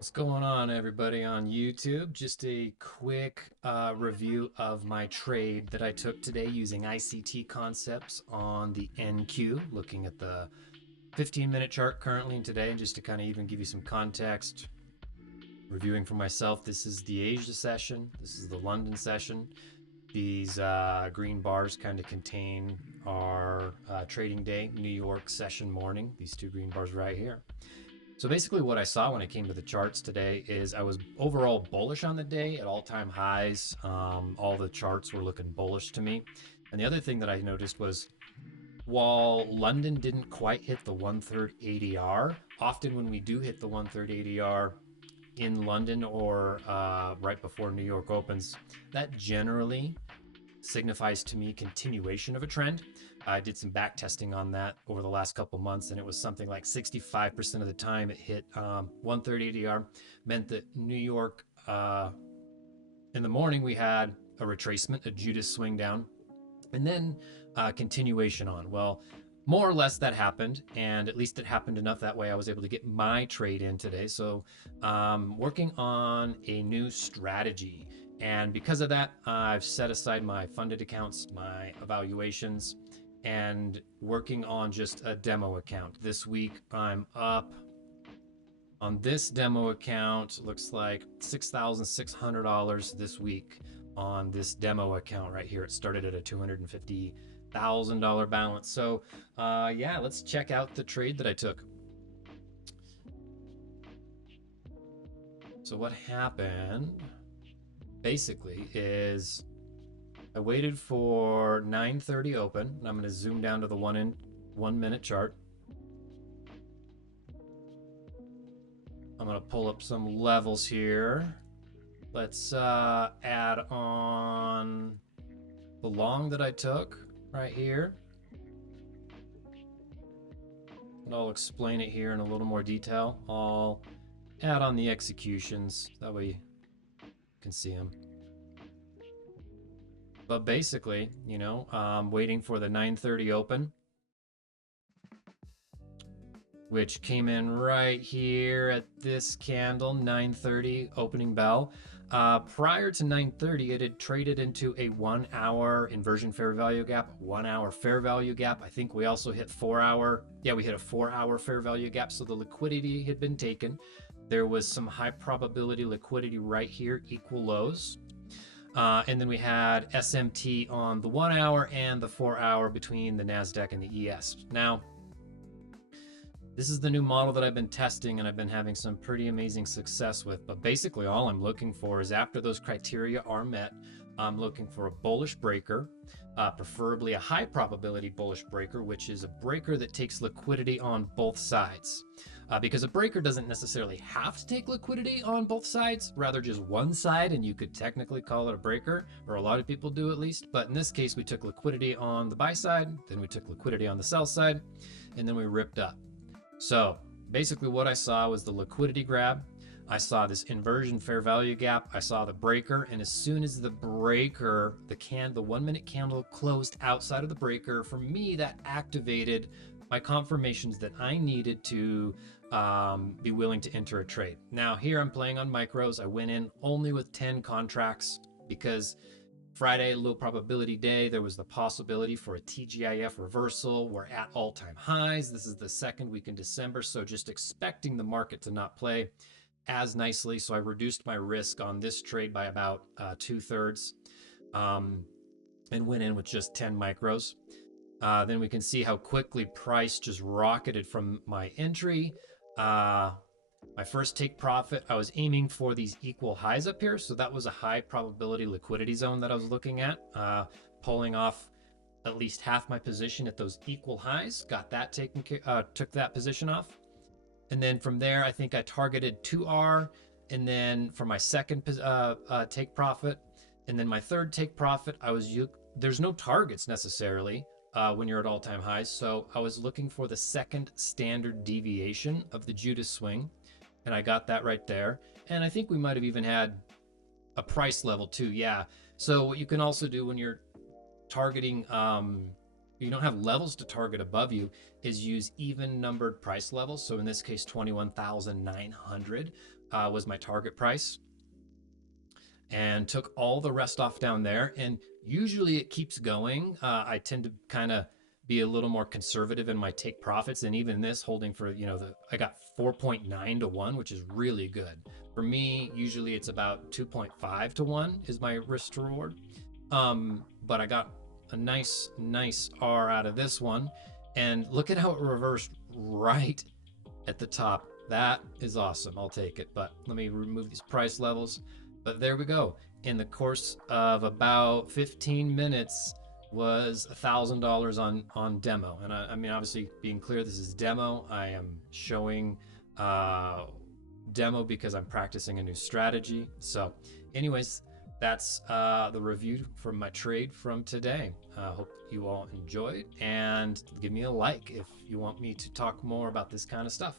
What's going on, everybody on YouTube? Just a quick review of my trade that I took today using ICT Concepts on the NQ, looking at the 15-minute chart currently and today, and just to kind of even give you some context, reviewing for myself, this is the Asia session, this is the London session. These green bars kind of contain our trading day, New York session morning, these two green bars right here. So basically what I saw when it came to the charts today is I was overall bullish on the day at all-time highs. All the charts were looking bullish to me. And the other thing that I noticed was while London didn't quite hit the 1/3 ADR, often when we do hit the 1/3 ADR in London or right before New York opens, that generally signifies to me continuation of a trend. I did some back testing on that over the last couple months, and it was something like 65% of the time it hit 1/3 ADR, meant that New York in the morning we had a retracement, a Judas swing down, and then continuation on. Well, more or less that happened, and at least it happened enough that way I was able to get my trade in today. So working on a new strategy, and because of that I've set aside my funded accounts, my evaluations, and working on just a demo account. This week I'm up on this demo account, looks like $6,600 this week on this demo account right here. It started at a $250,000 balance. So yeah, let's check out the trade that I took. So what happened basically is I waited for 9:30 open, and I'm going to zoom down to the 1 minute chart. I'm going to pull up some levels here. Let's add on the long that I took right here. And I'll explain it here in a little more detail. I'll add on the executions, that way you can see them. But basically, you know, I'm waiting for the 9:30 open, which came in right here at this candle, 9:30 opening bell. Prior to 9:30, it had traded into a 1 hour inversion fair value gap, 1 hour fair value gap. I think we also hit 4 hour. Yeah, we hit a 4 hour fair value gap. So the liquidity had been taken. There was some high probability liquidity right here, equal lows. And then we had SMT on the 1 hour and the 4 hour between the NASDAQ and the ES. Now, this is the new model that I've been testing and I've been having some pretty amazing success with. But basically all I'm looking for is after those criteria are met, I'm looking for a bullish breaker, preferably a high probability bullish breaker, which is a breaker that takes liquidity on both sides. Because a breaker doesn't necessarily have to take liquidity on both sides, rather just one side, and you could technically call it a breaker, or a lot of people do at least. But in this case, we took liquidity on the buy side, then we took liquidity on the sell side, and then we ripped up. So basically what I saw was the liquidity grab. I saw this inversion fair value gap. I saw the breaker, and as soon as the breaker, the 1 minute candle closed outside of the breaker, for me that activated my confirmations that I needed to be willing to enter a trade. Now here I'm playing on micros. I went in only with 10 contracts because Friday, low probability day, there was the possibility for a TGIF reversal. We're at all-time highs. This is the second week in December, so just expecting the market to not play as nicely. So I reduced my risk on this trade by about 2/3 and went in with just 10 micros. Then we can see how quickly price just rocketed from my entry. My first take profit, I was aiming for these equal highs up here. So that was a high probability liquidity zone that I was looking at. Pulling off at least half my position at those equal highs. Got that taken, took that position off. And then from there, I think I targeted 2R. And then for my second take profit, and then my third take profit, there's no targets necessarily when you're at all-time highs. So I was looking for the second standard deviation of the Judas swing. And I got that right there. And I think we might have even had a price level too. Yeah. So what you can also do when you're targeting you don't have levels to target above you, is use even numbered price levels. So in this case, 21,900 was my target price, and took all the rest off down there. And usually it keeps going. I tend to kind of be a little more conservative in my take profits, and even this holding for, I got 4.9 to 1, which is really good. For me, usually it's about 2.5 to 1 is my risk to reward. But I got a nice R out of this one. And look at how it reversed right at the top. That is awesome. I'll take it. But let me remove these price levels. But there we go. In the course of about 15 minutes was $1,000 on demo. And I mean, obviously, being clear, this is demo. I am showing demo because I'm practicing a new strategy. So anyways, that's the review from my trade from today. Hope you all enjoyed, and give me a like if you want me to talk more about this kind of stuff.